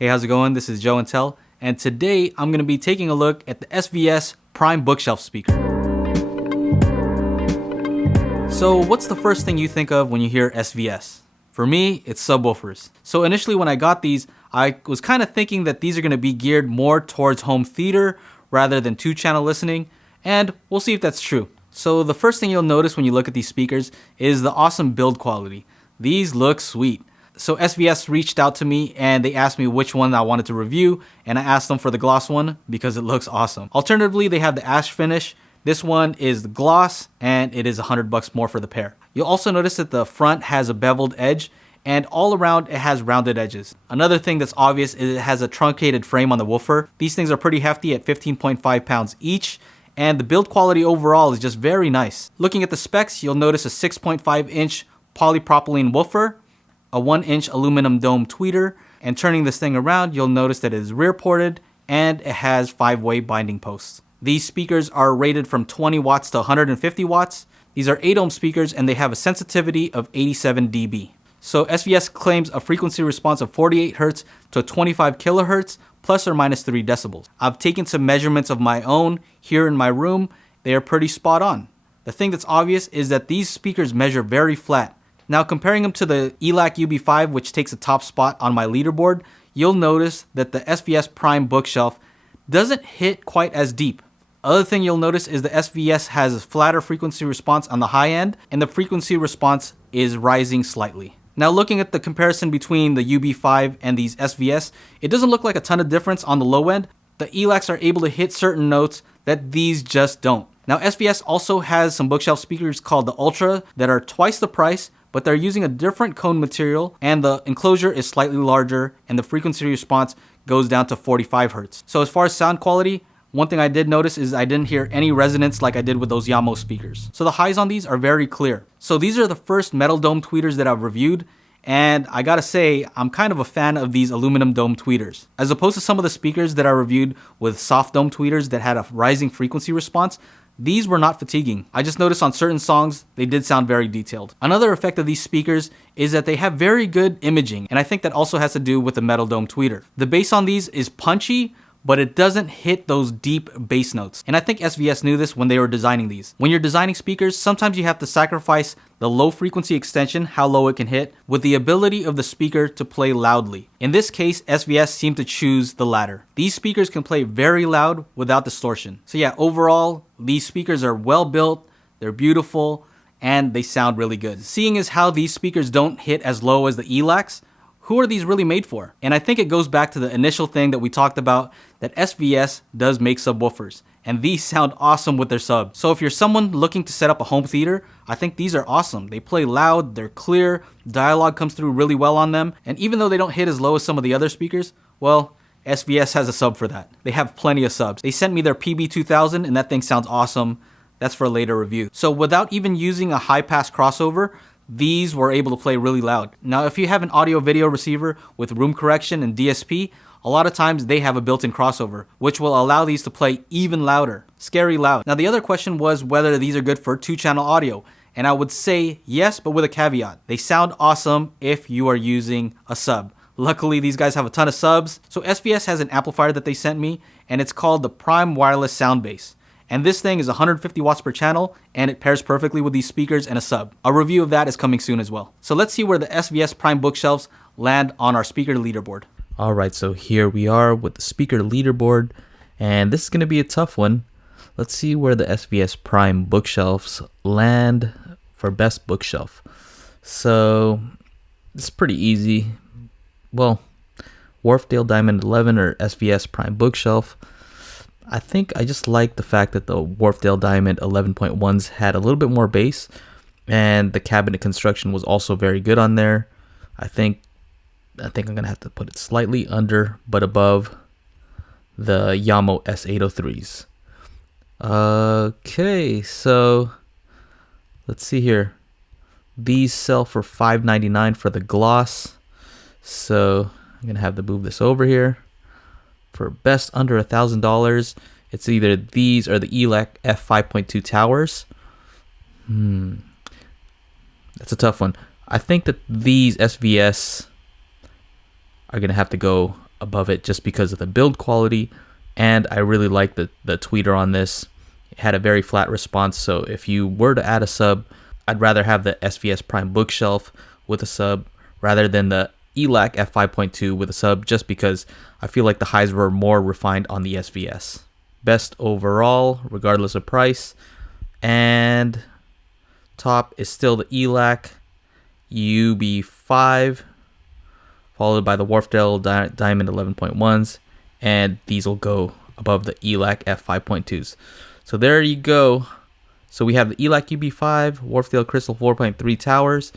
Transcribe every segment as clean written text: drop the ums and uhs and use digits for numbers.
Hey, how's it going? This is Joe and Tell, and today I'm going to be taking a look at the SVS Prime Bookshelf speaker. So what's the first thing you think of when you hear SVS? For me, it's subwoofers. So initially when I got these, I was kind of thinking that these are going to be geared more towards home theater rather than 2-channel listening, and we'll see if that's true. So the first thing you'll notice when you look at these speakers is the awesome build quality. These look sweet. So SVS reached out to me and they asked me which one I wanted to review, and I asked them for the gloss one because it looks awesome. Alternatively, they have the ash finish. This one is the gloss and it is $100 more for the pair. You'll also notice that the front has a beveled edge and all around it has rounded edges. Another thing that's obvious is it has a truncated frame on the woofer. These things are pretty hefty at 15.5 pounds each, and the build quality overall is just very nice. Looking at the specs, you'll notice a 6.5-inch polypropylene woofer, a 1-inch aluminum dome tweeter, and turning this thing around, you'll notice that it is rear ported and it has 5-way binding posts. These speakers are rated from 20 watts to 150 watts. These are 8-ohm speakers and they have a sensitivity of 87 dB. So SVS claims a frequency response of 48 Hz to 25 kHz plus or minus 3 decibels. I've taken some measurements of my own here in my room. They are pretty spot on. The thing that's obvious is that these speakers measure very flat. Now comparing them to the ELAC UB5, which takes a top spot on my leaderboard, you'll notice that the SVS Prime Bookshelf doesn't hit quite as deep. Other thing you'll notice is the SVS has a flatter frequency response on the high end, and the frequency response is rising slightly. Now looking at the comparison between the UB5 and these SVS, it doesn't look like a ton of difference on the low end. The ELACs are able to hit certain notes that these just don't. Now SVS also has some bookshelf speakers called the Ultra that are twice the price, but they're using a different cone material and the enclosure is slightly larger and the frequency response goes down to 45 Hz. So as far as sound quality, one thing I did notice is I didn't hear any resonance like I did with those Yamo speakers. So the highs on these are very clear. So these are the first metal dome tweeters that I've reviewed, and I gotta say, I'm kind of a fan of these aluminum dome tweeters. As opposed to some of the speakers that I reviewed with soft dome tweeters that had a rising frequency response, these were not fatiguing. I just noticed on certain songs, they did sound very detailed. Another effect of these speakers is that they have very good imaging, and I think that also has to do with the metal dome tweeter. The bass on these is punchy, but it doesn't hit those deep bass notes. And I think SVS knew this when they were designing these. When you're designing speakers, sometimes you have to sacrifice the low frequency extension, how low it can hit, with the ability of the speaker to play loudly. In this case, SVS seemed to choose the latter. These speakers can play very loud without distortion. So yeah, overall, these speakers are well built, they're beautiful, and they sound really good. Seeing as how these speakers don't hit as low as the ELACs, who are these really made for? And I think it goes back to the initial thing that we talked about, that SVS does make subwoofers, and these sound awesome with their subs. So if you're someone looking to set up a home theater, I think these are awesome. They play loud, they're clear, dialogue comes through really well on them, and even though they don't hit as low as some of the other speakers, well, SVS has a sub for that. They have plenty of subs. They sent me their PB2000 and that thing sounds awesome. That's for a later review. So without even using a high pass crossover, these were able to play really loud. Now, if you have an audio video receiver with room correction and DSP, a lot of times they have a built-in crossover, which will allow these to play even louder, scary loud. Now, the other question was whether these are good for 2-channel audio, and I would say yes, but with a caveat. They sound awesome if you are using a sub. Luckily, these guys have a ton of subs. So SVS has an amplifier that they sent me, and it's called the Prime Wireless Sound Base. And this thing is 150 watts per channel, and it pairs perfectly with these speakers and a sub. A review of that is coming soon as well. So let's see where the SVS Prime bookshelves land on our speaker leaderboard. All right, so here we are with the speaker leaderboard, and this is going to be a tough one. Let's see where the SVS Prime bookshelves land for best bookshelf. So it's pretty easy. Well, Wharfdale Diamond 11 or SVS Prime bookshelf. I think I just like the fact that the Wharfdale Diamond 11.1s had a little bit more bass, and the cabinet construction was also very good on there. I think I'm gonna have to put it slightly under but above the Yamo S803s. Okay, so let's see here. These sell for $5.99 for the gloss. So I'm gonna have to move this over here. For best under $1,000, it's either these or the ELAC F5.2 towers. That's a tough one. I think that these SVS are gonna have to go above it just because of the build quality. And I really like the tweeter on this. It had a very flat response, so if you were to add a sub, I'd rather have the SVS Prime Bookshelf with a sub rather than the ELAC f5.2 with a sub, just because I feel like the highs were more refined on the SVS. Best overall, regardless of price. And top is still the ELAC UB5, followed by the Wharfdale Diamond 11.1s, and these will go above the ELAC f5.2s. So there you go. So we have the ELAC UB5, Wharfdale Crystal 4.3 towers,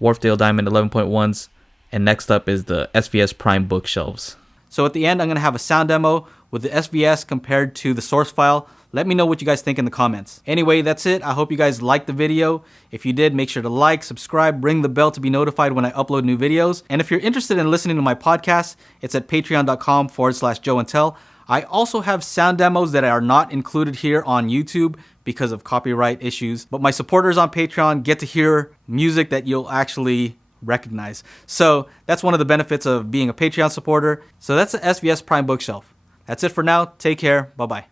Wharfdale Diamond 11.1s, and next up is the SVS Prime Bookshelves. So at the end, I'm going to have a sound demo with the SVS compared to the source file. Let me know what you guys think in the comments. Anyway, that's it. I hope you guys liked the video. If you did, make sure to like, subscribe, ring the bell to be notified when I upload new videos. And if you're interested in listening to my podcast, it's at patreon.com/JoeAndTell. I also have sound demos that are not included here on YouTube because of copyright issues. But my supporters on Patreon get to hear music that you'll actually recognize. So that's one of the benefits of being a Patreon supporter. So that's the SVS Prime Bookshelf. That's it for now. Take care. Bye-bye.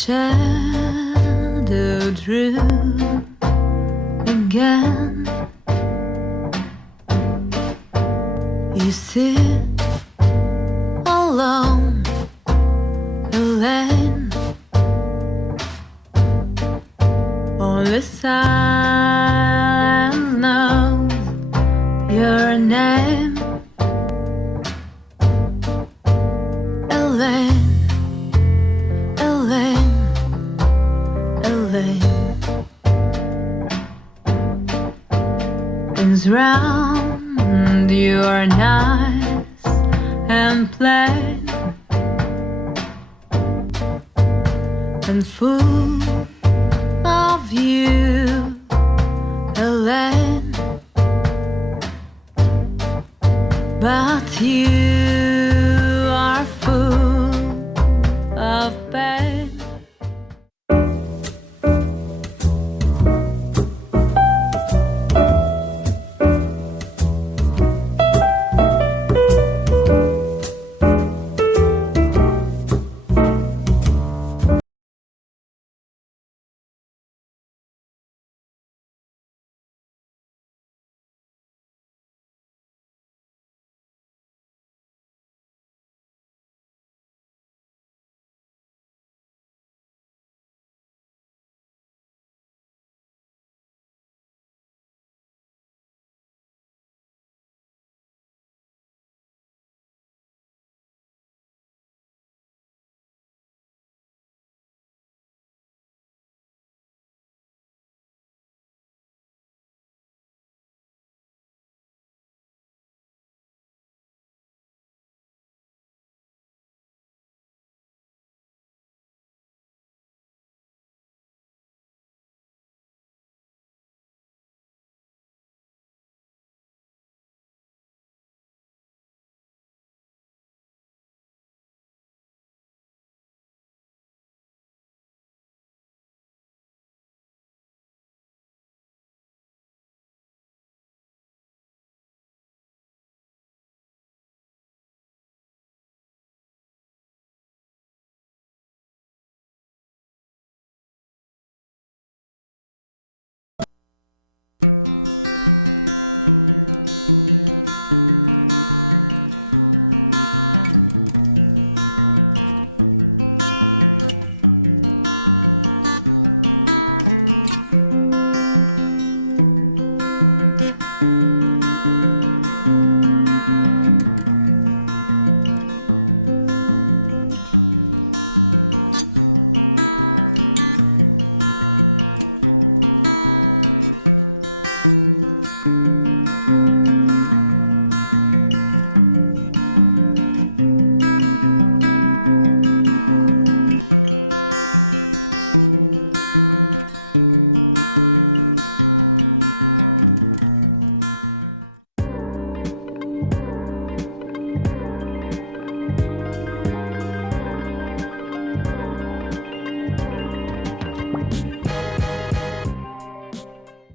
shadow drew again. You sit alone, alone. Only silence knows your name. Things round, you are not land and full of you, a land but you.